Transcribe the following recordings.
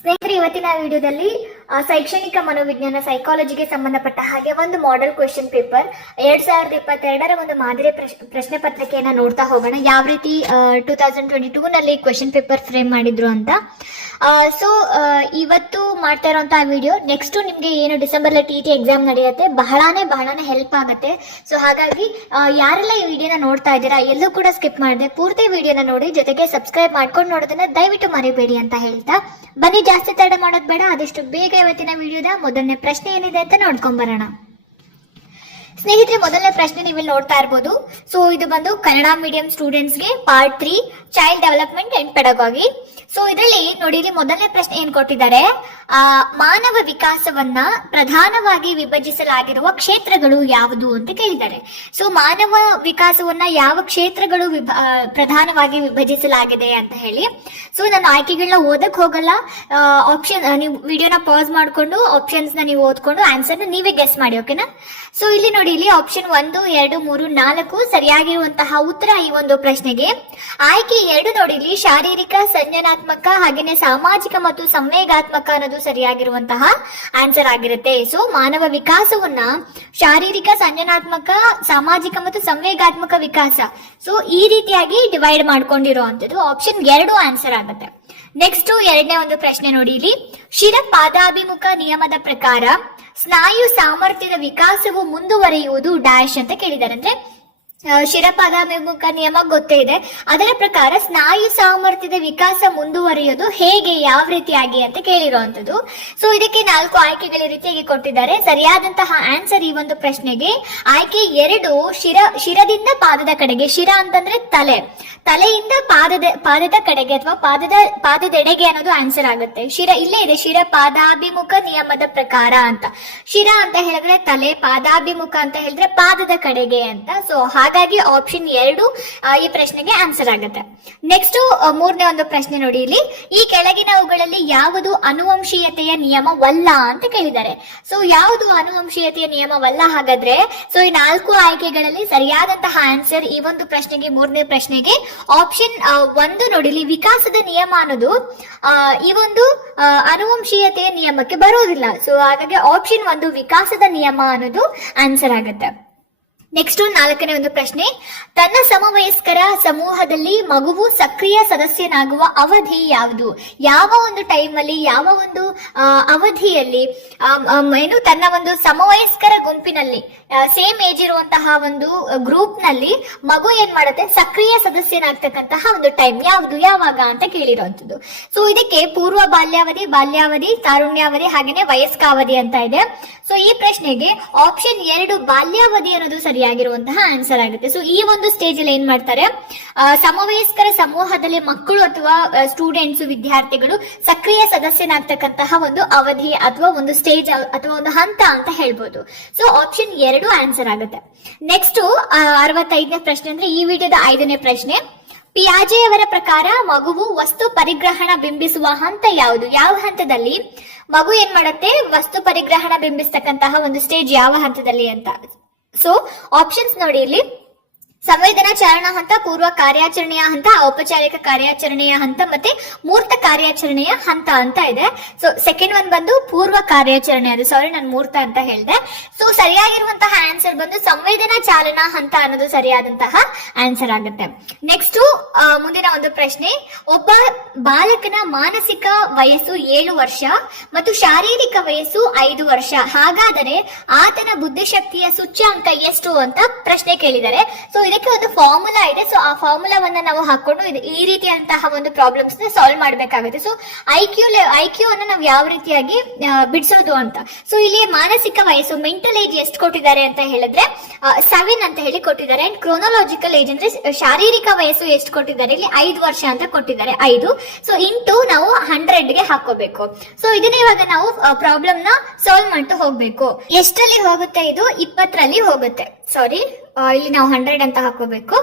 ಸ್ನೇಹಿತರೆ ಇವತ್ತಿನ ವಿಡಿಯೋದಲ್ಲಿ ಶೈಕ್ಷಣಿಕ ಮನೋವಿಜ್ಞಾನ ಸೈಕಾಲಜಿಗೆ ಸಂಬಂಧಪಟ್ಟ ಹಾಗೆ ಒಂದು ಮಾಡೆಲ್ ಕ್ವೆಶನ್ ಪೇಪರ್ ಎರಡ್ ಸಾವಿರದ ಇಪ್ಪತ್ತೆರಡರ ಒಂದು ಮಾದರಿ ಪ್ರಶ್- ಪ್ರಶ್ನೆ ಪತ್ರಿಕೆಯನ್ನ ನೋಡ್ತಾ ಹೋಗೋಣ. ಯಾವ ರೀತಿ ಟೂ ತೌಸಂಡ್ ಟ್ವೆಂಟಿ ಟೂ ನಲ್ಲಿ ಕ್ವೆಶನ್ ಪೇಪರ್ ಫ್ರೇಮ್ ಮಾಡಿದ್ರು ಅಂತ. ಸೊ ಇವತ್ತು ಮಾಡ್ತಾ ಇರುವಂತಹ ವಿಡಿಯೋ ನೆಕ್ಸ್ಟ್ ನಿಮ್ಗೆ ಏನು ಡಿಸೆಂಬರ್ ಟಿ ಟಿ ಎಕ್ಸಾಮ್ ನಡೆಯುತ್ತೆ, ಬಹಳಾನೇ ಬಹಳಾನೇ ಹೆಲ್ಪ್ ಆಗುತ್ತೆ. ಸೊ ಹಾಗಾಗಿ ಯಾರೆಲ್ಲ ಈ ವಿಡಿಯೋನ ನೋಡ್ತಾ ಇದ್ದೀರಾ, ಎಲ್ಲೂ ಕೂಡ ಸ್ಕಿಪ್ ಮಾಡಿದೆ, ಪೂರ್ತಿ ವಿಡಿಯೋನ ನೋಡಿ, ಜೊತೆಗೆ ಸಬ್ಸ್ಕ್ರೈಬ್ ಮಾಡ್ಕೊಂಡು ನೋಡೋದನ್ನ ದಯವಿಟ್ಟು ಮರಿಬೇಡಿ ಅಂತ ಹೇಳ್ತಾ. ಬನ್ನಿ, ಜಾಸ್ತಿ ತಡ ಮಾಡೋದು ಬೇಡ, ಆದಷ್ಟು ಬೇಗ ಇವತ್ತಿನ ವಿಡಿಯೋದ ಮೊದಲನೇ ಪ್ರಶ್ನೆ ಏನಿದೆ ಅಂತ ನೋಡ್ಕೊಂಡ್ ಬರೋಣ. ಸ್ನೇಹಿತರೆ, ಮೊದಲನೇ ಪ್ರಶ್ನೆ ನೀವು ಇಲ್ಲಿ ನೋಡ್ತಾ ಇರ್ಬೋದು. ಸೊ ಇದು ಬಂದು ಕನ್ನಡ ಮೀಡಿಯಂ ಸ್ಟೂಡೆಂಟ್ಸ್ಗೆ part three child development and pedagogy so ಇದರಲ್ಲಿ ನೋಡಿ ಮೊದಲನೇ ಪ್ರಶ್ನೆ ಏನ್ ಕೊಟ್ಟಿದ್ದಾರೆ? ಆ, ಮಾನವ ವಿಕಾಸವನ್ನ ಪ್ರಧಾನವಾಗಿ ವಿಭಜಿಸಲಾಗಿರುವ ಕ್ಷೇತ್ರಗಳು ಯಾವುದು ಅಂತ ಕೇಳಿದ್ದಾರೆ. ಸೊ ಮಾನವ ವಿಕಾಸವನ್ನ ಯಾವ ಕ್ಷೇತ್ರಗಳು ಪ್ರಧಾನವಾಗಿ ವಿಭಜಿಸಲಾಗಿದೆ ಅಂತ ಹೇಳಿ. ಸೊ ನಾನು ಆಯ್ಕೆಗಳನ್ನ ಓದಕ್ ಹೋಗಲ್ಲ. ಆಪ್ಷನ್ ನೀವು ವಿಡಿಯೋನ ಪಾಸ್ ಮಾಡಿಕೊಂಡು ಆಪ್ಷನ್ಸ್ನ ನೀವು ಓದ್ಕೊಂಡು ಆನ್ಸರ್ ನೀವೇ ಗೆಸ್ ಮಾಡಿ ಓಕೆನಾ ಸೊ ಇಲ್ಲಿ ನೋಡಿ ಇಲ್ಲಿ ಆಪ್ಷನ್ ಒಂದು, ಎರಡು, ಮೂರು, ನಾಲ್ಕು ಸರಿಯಾಗಿರುವಂತಹ ಉತ್ತರ ಈ ಒಂದು ಪ್ರಶ್ನೆಗೆ. ಆಯ್ಕೆ ಎರಡು ನೋಡಿ ಇಲ್ಲಿ ಶಾರೀರಿಕ ಸಂಜನಾತ್ಮಕ ಹಾಗೇನೆ ಸಾಮಾಜಿಕ ಮತ್ತು ಸಂವೇಗಾತ್ಮಕ ಅನ್ನೋದು ಸರಿಯಾಗಿರುವಂತಹ ಆನ್ಸರ್ ಆಗಿರುತ್ತೆ. ಸೊ ಮಾನವ ವಿಕಾಸವನ್ನ ಶಾರೀರಿಕ ಸಂಜನಾತ್ಮಕ ಸಾಮಾಜಿಕ ಮತ್ತು ಸಂವೇಗಾತ್ಮಕ ವಿಕಾಸ. ಸೊ ಈ ರೀತಿಯಾಗಿ ಡಿವೈಡ್ ಮಾಡ್ಕೊಂಡಿರುವಂತದ್ದು ಆಪ್ಷನ್ ಎರಡು ಆನ್ಸರ್ ಆಗುತ್ತೆ. ನೆಕ್ಸ್ಟ್ ಎರಡನೇ ಒಂದು ಪ್ರಶ್ನೆ ನೋಡಿ ಇಲ್ಲಿ ಶಿರ ಪಾದಾಭಿಮುಖ ನಿಯಮದ ಪ್ರಕಾರ ಸ್ನಾಯು ಸಾಮರ್ಥ್ಯದ ವಿಕಾಸವು ಮುಂದುವರಿಯುವುದು ಡ್ಯಾಶ್ ಅಂತ ಕೇಳಿದ್ದಾರೆ ಅಂದ್ರೆ ಆ, ಶಿರಪಾದಾಭಿಮುಖ ನಿಯಮ ಗೊತ್ತೇ ಇದೆ. ಅದರ ಪ್ರಕಾರ ಸ್ನಾಯು ಸಾಮರ್ಥ್ಯದ ವಿಕಾಸ ಮುಂದುವರಿಯೋದು ಹೇಗೆ ಯಾವ ರೀತಿಯಾಗಿ ಅಂತ ಕೇಳಿರುವಂತದ್ದು ಸೊ ಇದಕ್ಕೆ ನಾಲ್ಕು ಆಯ್ಕೆಗಳ ರೀತಿಯಾಗಿ ಕೊಟ್ಟಿದ್ದಾರೆ. ಸರಿಯಾದಂತಹ ಆನ್ಸರ್ ಈ ಒಂದು ಪ್ರಶ್ನೆಗೆ. ಆಯ್ಕೆ ಎರಡು ಶಿರ ಶಿರದಿಂದ ಪಾದದ ಕಡೆಗೆ. ಶಿರ ಅಂತಂದ್ರೆ ತಲೆ. ತಲೆಯಿಂದ ಪಾದದ ಪಾದದ ಕಡೆಗೆ ಅಥವಾ ಪಾದದ ಪಾದದೆಡೆಗೆ ಅನ್ನೋದು ಆನ್ಸರ್ ಆಗುತ್ತೆ. ಶಿರ ಇಲ್ಲೇ ಇದೆ. ಶಿರ ಪಾದಾಭಿಮುಖ ನಿಯಮದ ಪ್ರಕಾರ ಅಂತ. ಶಿರ ಅಂತ ಹೇಳಿದ್ರೆ ತಲೆ ಪಾದಾಭಿಮುಖ ಅಂತ ಹೇಳಿದ್ರೆ ಪಾದದ ಕಡೆಗೆ ಅಂತ. ಸೊ ಹಾಗಾಗಿ ಆಪ್ಷನ್ ಎರಡು ಈ ಪ್ರಶ್ನೆಗೆ ಆನ್ಸರ್ ಆಗುತ್ತೆ. ನೆಕ್ಸ್ಟ್ ಮೂರನೇ ಒಂದು ಪ್ರಶ್ನೆ ನೋಡಿ ಇಲ್ಲಿ. ಈ ಕೆಳಗಿನವುಗಳಲ್ಲಿ ಯಾವುದು ಅನುವಂಶೀಯತೆಯ ನಿಯಮವಲ್ಲ ಅಂತ ಕೇಳಿದ್ದಾರೆ. ಸೊ ಯಾವುದು ಅನುವಂಶೀಯತೆಯ ನಿಯಮವಲ್ಲ ಹಾಗಾದ್ರೆ ಸೊ ಈ ನಾಲ್ಕು ಆಯ್ಕೆಗಳಲ್ಲಿ ಸರಿಯಾದಂತಹ ಆನ್ಸರ್ ಈ ಒಂದು ಪ್ರಶ್ನೆಗೆ, ಮೂರನೇ ಪ್ರಶ್ನೆಗೆ ಆಪ್ಷನ್ ಒಂದು ನೋಡಿಲಿ ವಿಕಾಸದ ನಿಯಮ ಅನ್ನೋದು ಈ ಒಂದು ಅನುವಂಶೀಯತೆಯ ನಿಯಮಕ್ಕೆ ಬರೋದಿಲ್ಲ. ಸೊ ಹಾಗಾಗಿ ಆಪ್ಷನ್ ಒಂದು ವಿಕಾಸದ ನಿಯಮ ಅನ್ನೋದು ಆನ್ಸರ್ ಆಗುತ್ತೆ. ನೆಕ್ಸ್ಟ್ ನಾಲ್ಕನೇ ಒಂದು ಪ್ರಶ್ನೆ. ತನ್ನ ಸಮವಯಸ್ಕರ ಸಮೂಹದಲ್ಲಿ ಮಗುವು ಸಕ್ರಿಯ ಸದಸ್ಯನಾಗುವ ಅವಧಿ ಯಾವುದು? ಯಾವ ಒಂದು ಟೈಮ್ ಅಲ್ಲಿ ಯಾವ ಒಂದು ಅವಧಿಯಲ್ಲಿ ಏನು ತನ್ನ ಒಂದು ಸಮವಯಸ್ಕರ ಗುಂಪಿನಲ್ಲಿ ಸೇಮ್ ಏಜ್ ಇರುವಂತಹ ಒಂದು ಗ್ರೂಪ್ನಲ್ಲಿ ಮಗು ಏನ್ ಮಾಡುತ್ತೆ? ಸಕ್ರಿಯ ಸದಸ್ಯನಾಗ್ತಕ್ಕಂತಹ ಒಂದು ಟೈಮ್ ಯಾವುದು? ಯಾವಾಗ ಅಂತ ಕೇಳಿರುವಂತದ್ದು ಸೊ ಇದಕ್ಕೆ ಪೂರ್ವ ಬಾಲ್ಯಾವಧಿ ಬಾಲ್ಯಾವಧಿ, ತಾರುಣ್ಯಾವಧಿ ಹಾಗೇನೆ ವಯಸ್ಕಾವಧಿ ಅಂತ ಇದೆ. ಸೊ ಈ ಪ್ರಶ್ನೆಗೆ ಆಪ್ಷನ್ ಎರಡು ಬಾಲ್ಯಾವಧಿ ಅನ್ನೋದು ಸರಿಯಾಗಿರುವಂತಹ ಆನ್ಸರ್ ಆಗುತ್ತೆ. ಸೊ ಈ ಒಂದು ಸ್ಟೇಜ್ ಅಲ್ಲಿ ಏನ್ ಮಾಡ್ತಾರೆ? ಸಮವಯಸ್ಕರ ಸಮೂಹದಲ್ಲಿ ಮಕ್ಕಳು ಅಥವಾ ಸ್ಟೂಡೆಂಟ್ಸ್ ವಿದ್ಯಾರ್ಥಿಗಳು ಸಕ್ರಿಯ ಸದಸ್ಯನಾಗ್ತಕ್ಕಂತಹ ಒಂದು ಅವಧಿ ಅಥವಾ ಒಂದು ಸ್ಟೇಜ್ ಅಥವಾ ಒಂದು ಹಂತ ಅಂತ ಹೇಳ್ಬೋದು. ಸೊ ಆಪ್ಷನ್ ಎರಡು ಆನ್ಸರ್ ಆಗುತ್ತೆ. ನೆಕ್ಸ್ಟ್ ಅರವತ್ತೈದನೇ ಪ್ರಶ್ನೆ ಅಂದ್ರೆ ಈ ವಿಡಿಯೋದ ಐದನೇ ಪ್ರಶ್ನೆ. ಪಿಯಾಜೆ ಅವರ ಪ್ರಕಾರ ಮಗುವು ವಸ್ತು ಪರಿಗ್ರಹಣ ಬಿಂಬಿಸುವ ಹಂತ ಯಾವುದು? ಯಾವ ಹಂತದಲ್ಲಿ? ಮಗು ಏನ್ ಮಾಡುತ್ತೆ? ವಸ್ತು ಪರಿಗ್ರಹಣ ಬಿಂಬಿಸ್ತಕ್ಕಂತಹ ಒಂದು ಸ್ಟೇಜ್ ಯಾವ ಹಂತದಲ್ಲಿ ಅಂತ. ಸೊ ಆಪ್ಷನ್ಸ್ ನೋಡಿ ಇಲ್ಲಿ ಸಂವೇದನಾ ಚಾರಣ ಹಂತ, ಪೂರ್ವ ಕಾರ್ಯಾಚರಣೆಯ ಹಂತ, ಔಪಚಾರಿಕ ಕಾರ್ಯಾಚರಣೆಯ ಹಂತ ಮತ್ತೆ ಮೂರ್ತ ಕಾರ್ಯಾಚರಣೆಯ ಹಂತ ಅಂತ ಇದೆ. ಸೊ ಸೆಕೆಂಡ್ ಒನ್ ಬಂದು ಪೂರ್ವ ಕಾರ್ಯಾಚರಣೆ. ಅದು ಸಾರಿ ನಾನು ಮೂರ್ತ ಅಂತ ಹೇಳಿದೆ. ಸೊ ಸರಿಯಾಗಿರುವಂತಹ ಆನ್ಸರ್ ಬಂದು ಸಂವೇದನಾ ಚಾಲನಾ ಹಂತ ಅನ್ನೋದು ಸರಿಯಾದಂತಹ ಆನ್ಸರ್ ಆಗುತ್ತೆ. ನೆಕ್ಸ್ಟ್ ಮುಂದಿನ ಒಂದು ಪ್ರಶ್ನೆ. ಒಬ್ಬ ಬಾಲಕನ ಮಾನಸಿಕ ವಯಸ್ಸು ಏಳು ವರ್ಷ ಮತ್ತು ಶಾರೀರಿಕ ವಯಸ್ಸು ಐದು ವರ್ಷ. ಹಾಗಾದರೆ ಆತನ ಬುದ್ಧಿಶಕ್ತಿಯ ಸೂಚ್ಯಾಂಕ ಎಷ್ಟು ಅಂತ ಪ್ರಶ್ನೆ ಕೇಳಿದರೆ ಸೊ ಇದಕ್ಕೆ ಒಂದು ಫಾರ್ಮುಲಾ ಇದೆ. ಸೊ ಆ ಫಾರ್ಮುಲಾವನ್ನ ನಾವು ಹಾಕೊಂಡು ಈ ರೀತಿಯಂತಹ ಒಂದು ಪ್ರಾಬ್ಲಮ್ಸ್ನ ಸಾಲ್ವ್ ಮಾಡಬೇಕಾಗುತ್ತೆ. So I Q I Q ಅನ್ನ ನಾವು ಯಾವ ರೀತಿಯಾಗಿ ಬಿಡಿಸೋದು ಅಂತ. ಸೊ ಇಲ್ಲಿ ಮಾನಸಿಕ ವಯಸ್ಸು ಮೆಂಟಲ್ ಏಜ್ ಎಷ್ಟು ಕೊಟ್ಟಿದ್ದಾರೆ ಅಂತ ಹೇಳಿದ್ರೆ ಸೆವೆನ್ ಅಂತ ಹೇಳಿ ಕೊಟ್ಟಿದ್ದಾರೆ. ಅಂಡ್ ಕ್ರೋನಾಲಜಿಕಲ್ ಏಜ್ ಅಂದ್ರೆ ಶಾರೀರಿಕ ವಯಸ್ಸು ಎಷ್ಟು ಕೊಟ್ಟಿದ್ದಾರೆ? ಇಲ್ಲಿ ಐದು ವರ್ಷ ಅಂತ ಕೊಟ್ಟಿದ್ದಾರೆ. ಐದು. ಸೊ ಇಂಟು ನಾವು ಹಂಡ್ರೆಡ್ಗೆ ಹಾಕೋಬೇಕು. ಸೊ ಇದನ್ನ ಇವಾಗ ನಾವು ಪ್ರಾಬ್ಲಮ್ನ ಸಾಲ್ವ್ ಮಾಡ್ತಾ ಹೋಗ್ಬೇಕು. ಎಷ್ಟರಲ್ಲಿ ಹೋಗುತ್ತೆ ಇದು? ಇಪ್ಪತ್ತರಲ್ಲಿ ಹೋಗುತ್ತೆ. ಸಾರಿ ಇಲ್ಲಿ ನಾವು ಹಂಡ್ರೆಡ್ ಅಂತ ಹಾಕೋಬೇಕು.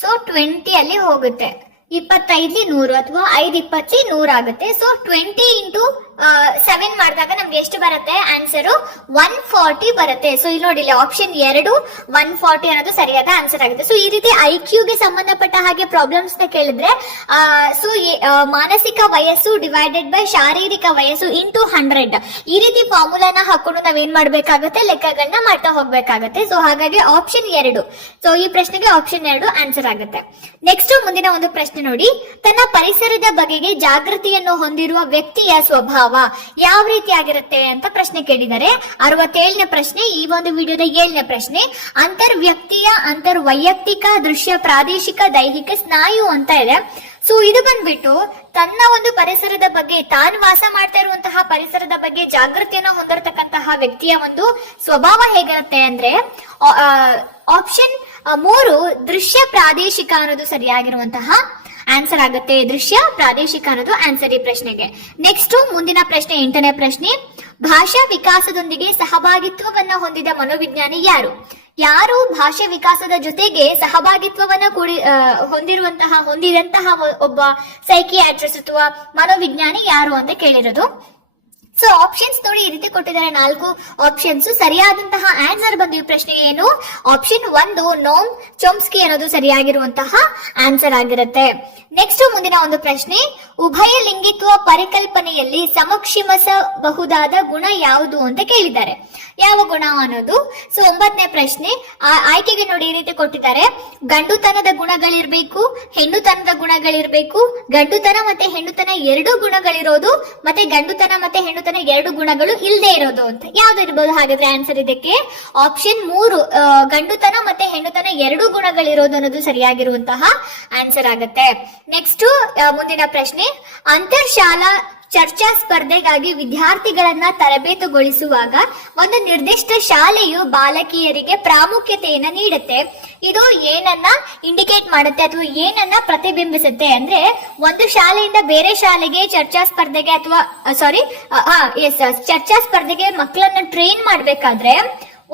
ಸೊ ಟ್ವೆಂಟಿ ಅಲ್ಲಿ ಹೋಗುತ್ತೆ. ಇಪ್ಪತ್ತೈದ್ಲಿ ನೂರು ಅಥವಾ ಐದ್ ಇಪ್ಪತ್ಲಿ ನೂರಾಗುತ್ತೆ. ಸೊ ಟ್ವೆಂಟಿ ಇಂಟು ಸೆವೆನ್ ಮಾಡಿದಾಗ ನಮ್ಗೆ ಎಷ್ಟು ಬರುತ್ತೆ? ಆನ್ಸರ್ ಒನ್ ಫಾರ್ಟಿ ಬರುತ್ತೆ. ಸೊ ಇಲ್ಲಿ ನೋಡಿಲ್ಲ ಆಪ್ಷನ್ ಎರಡು ಒನ್ ಫಾರ್ಟಿ ಅನ್ನೋದು ಸರಿಯಾದ ಆನ್ಸರ್ ಆಗುತ್ತೆ ಸೊ ಈ ರೀತಿ ಐ ಗೆ ಸಂಬಂಧಪಟ್ಟ ಹಾಗೆ ಪ್ರಾಬ್ಲಮ್ಸ್ನ ಕೇಳಿದ್ರೆ ಸೊ ಮಾನಸಿಕ ವಯಸ್ಸು ಡಿವೈಡೆಡ್ ಬೈ ಶಾರೀರಿಕ ವಯಸ್ಸು ಇಂಟು ಹಂಡ್ರೆಡ್ ಈ ರೀತಿ ಫಾರ್ಮುಲಾನ ಹಾಕೊಂಡು ನಾವೇನ್ ಮಾಡ್ಬೇಕಾಗತ್ತೆ? ಲೆಕ್ಕಗಳನ್ನ ಮಾಡ್ತಾ ಹೋಗ್ಬೇಕಾಗತ್ತೆ. ಸೊ ಹಾಗಾಗಿ ಆಪ್ಷನ್ ಎರಡು. ಸೊ ಈ ಪ್ರಶ್ನೆಗೆ ಆಪ್ಷನ್ ಎರಡು ಆನ್ಸರ್ ಆಗುತ್ತೆ. ನೆಕ್ಸ್ಟ್ ಮುಂದಿನ ಒಂದು ಪ್ರಶ್ನೆ ನೋಡಿ. ತನ್ನ ಪರಿಸರದ ಬಗೆಗೆ ಜಾಗೃತಿಯನ್ನು ಹೊಂದಿರುವ ವ್ಯಕ್ತಿಯ ಸ್ವಭಾವ. ಯಾವ ರೀತಿ ಆಗಿರುತ್ತೆ ಅಂತ ಪ್ರಶ್ನೆ ಕೇಳಿದ್ದಾರೆ ಅರವತ್ತೇಳನೇ ಪ್ರಶ್ನೆ, ಈ ಒಂದು ವಿಡಿಯೋದ ಏಳನೇ ಪ್ರಶ್ನೆ ಅಂತರ್ ವ್ಯಕ್ತಿಯ ಅಂತರ್ ವೈಯಕ್ತಿಕ ದೃಶ್ಯ, ಪ್ರಾದೇಶಿಕ, ದೈಹಿಕ ಸ್ನಾಯು ಅಂತ ಇದೆ. ಸೊ ಇದು ಬಂದ್ಬಿಟ್ಟು ತನ್ನ ಒಂದು ಪರಿಸರದ ಬಗ್ಗೆ, ತಾನು ವಾಸ ಮಾಡ್ತಾ ಇರುವಂತಹ ಪರಿಸರದ ಬಗ್ಗೆ ಜಾಗೃತಿಯನ್ನು ಹೊಂದಿರತಕ್ಕಂತಹ ವ್ಯಕ್ತಿಯ ಒಂದು ಸ್ವಭಾವ ಹೇಗಿರುತ್ತೆ ಅಂದ್ರೆ ಆಪ್ಷನ್ ಮೂರು ದೃಶ್ಯ ಪ್ರಾದೇಶಿಕ ಅನ್ನೋದು ಸರಿಯಾಗಿರುವಂತಹ ಆನ್ಸರ್ ಆಗುತ್ತೆ ದೃಶ್ಯ. ಪ್ರಾದೇಶಿಕ ಅನ್ನೋದು ಆನ್ಸರ್ ಈ ಪ್ರಶ್ನೆಗೆ. ನೆಕ್ಸ್ಟ್ ಮುಂದಿನ ಪ್ರಶ್ನೆ, ಎಂಟನೇ ಪ್ರಶ್ನೆ. ಭಾಷಾ ವಿಕಾಸದೊಂದಿಗೆ ಸಹಭಾಗಿತ್ವವನ್ನ ಹೊಂದಿದ ಮನೋವಿಜ್ಞಾನಿ ಯಾರು? ಯಾರು ಭಾಷಾ ವಿಕಾಸದ ಜೊತೆಗೆ ಸಹಭಾಗಿತ್ವವನ್ನ ಕೂಡಿ ಹೊಂದಿರುವಂತಹ, ಹೊಂದಿದಂತಹ ಒಬ್ಬ ಸೈಕಿಯಾಟ್ರಿಸ್ಟ್ ಅಥವಾ ಮನೋವಿಜ್ಞಾನಿ ಯಾರು ಅಂತ ಕೇಳಿರೋದು. ಸೊ ಆಪ್ಷನ್ಸ್ ನೋಡಿ ಈ ರೀತಿ ಕೊಟ್ಟಿದ್ದಾರೆ. ನಾಲ್ಕು ಆಪ್ಷನ್ಸ್ ಸರಿಯಾದಂತಹ ಆನ್ಸರ್ ಬಂದು ಈ ಪ್ರಶ್ನೆಗೆ ಏನು? ಆಪ್ಷನ್ ಒಂದು, ನೋಮ್ ಚೊಮ್ಸ್ಕಿ ಅನ್ನೋದು ಸರಿಯಾಗಿರುವಂತಹ ಆನ್ಸರ್ ಆಗಿರುತ್ತೆ. ನೆಕ್ಸ್ಟ್ ಮುಂದಿನ ಒಂದು ಪ್ರಶ್ನೆ. ಉಭಯ ಲಿಂಗಿತ್ವ ಪರಿಕಲ್ಪನೆಯಲ್ಲಿ ಸಮಕ್ಷಿಮಿಸಬಹುದಾದ ಗುಣ ಯಾವುದು ಅಂತ ಕೇಳಿದ್ದಾರೆ. ಯಾವ ಗುಣ ಅನ್ನೋದು? ಸೊ ಒಂಬತ್ತನೇ ಪ್ರಶ್ನೆ. ಆಯ್ಕೆಗೆ ನೋಡಿ ಈ ರೀತಿ ಕೊಟ್ಟಿದ್ದಾರೆ. ಗಂಡುತನದ ಗುಣಗಳಿರ್ಬೇಕು, ಹೆಣ್ಣುತನದ ಗುಣಗಳಿರ್ಬೇಕು. ಗಂಡುತನ ಮತ್ತೆ ಹೆಣ್ಣುತನ ಎರಡು ಗುಣಗಳಿರೋದು, ಮತ್ತೆ ಗಂಡುತನ ಮತ್ತೆ ಹೆಣ್ಣುತನ ಎರಡು ಗುಣಗಳು ಇಲ್ಲದೆ ಇರೋದು ಅಂತ. ಯಾವ್ದು ಇರ್ಬೋದು? ಹಾಗಾದ್ರೆ ಆನ್ಸರ್ ಇದಕ್ಕೆ ಆಪ್ಷನ್ ಮೂರು ಗಂಡುತನ ಮತ್ತೆ ಹೆಣ್ಣುತನ ಎರಡು ಗುಣಗಳಿರೋದು ಅನ್ನೋದು ಸರಿಯಾಗಿರುವಂತಹ ಆನ್ಸರ್ ಆಗುತ್ತೆ. ನೆಕ್ಸ್ಟ್ ಮುಂದಿನ ಪ್ರಶ್ನೆ, ಅಂತರ್ಶಾಲಾ ಚರ್ಚಾ ಸ್ಪರ್ಧೆಗಾಗಿ ವಿದ್ಯಾರ್ಥಿಗಳನ್ನ ತರಬೇತುಗೊಳಿಸುವಾಗ ಒಂದು ನಿರ್ದಿಷ್ಟ ಶಾಲೆಯು ಬಾಲಕಿಯರಿಗೆ ಪ್ರಾಮುಖ್ಯತೆಯನ್ನ ನೀಡುತ್ತೆ. ಇದು ಏನನ್ನ ಇಂಡಿಕೇಟ್ ಮಾಡುತ್ತೆ ಅಥವಾ ಏನನ್ನ ಪ್ರತಿಬಿಂಬಿಸುತ್ತೆ ಅಂದ್ರೆ ಒಂದು ಶಾಲೆಯಿಂದ ಬೇರೆ ಶಾಲೆಗೆ ಚರ್ಚಾ ಸ್ಪರ್ಧೆಗೆ ಅಥವಾ ಸಾರಿ ಎಸ್ ಚರ್ಚಾ ಸ್ಪರ್ಧೆಗೆ ಮಕ್ಕಳನ್ನ ಟ್ರೈನ್ ಮಾಡ್ಬೇಕಾದ್ರೆ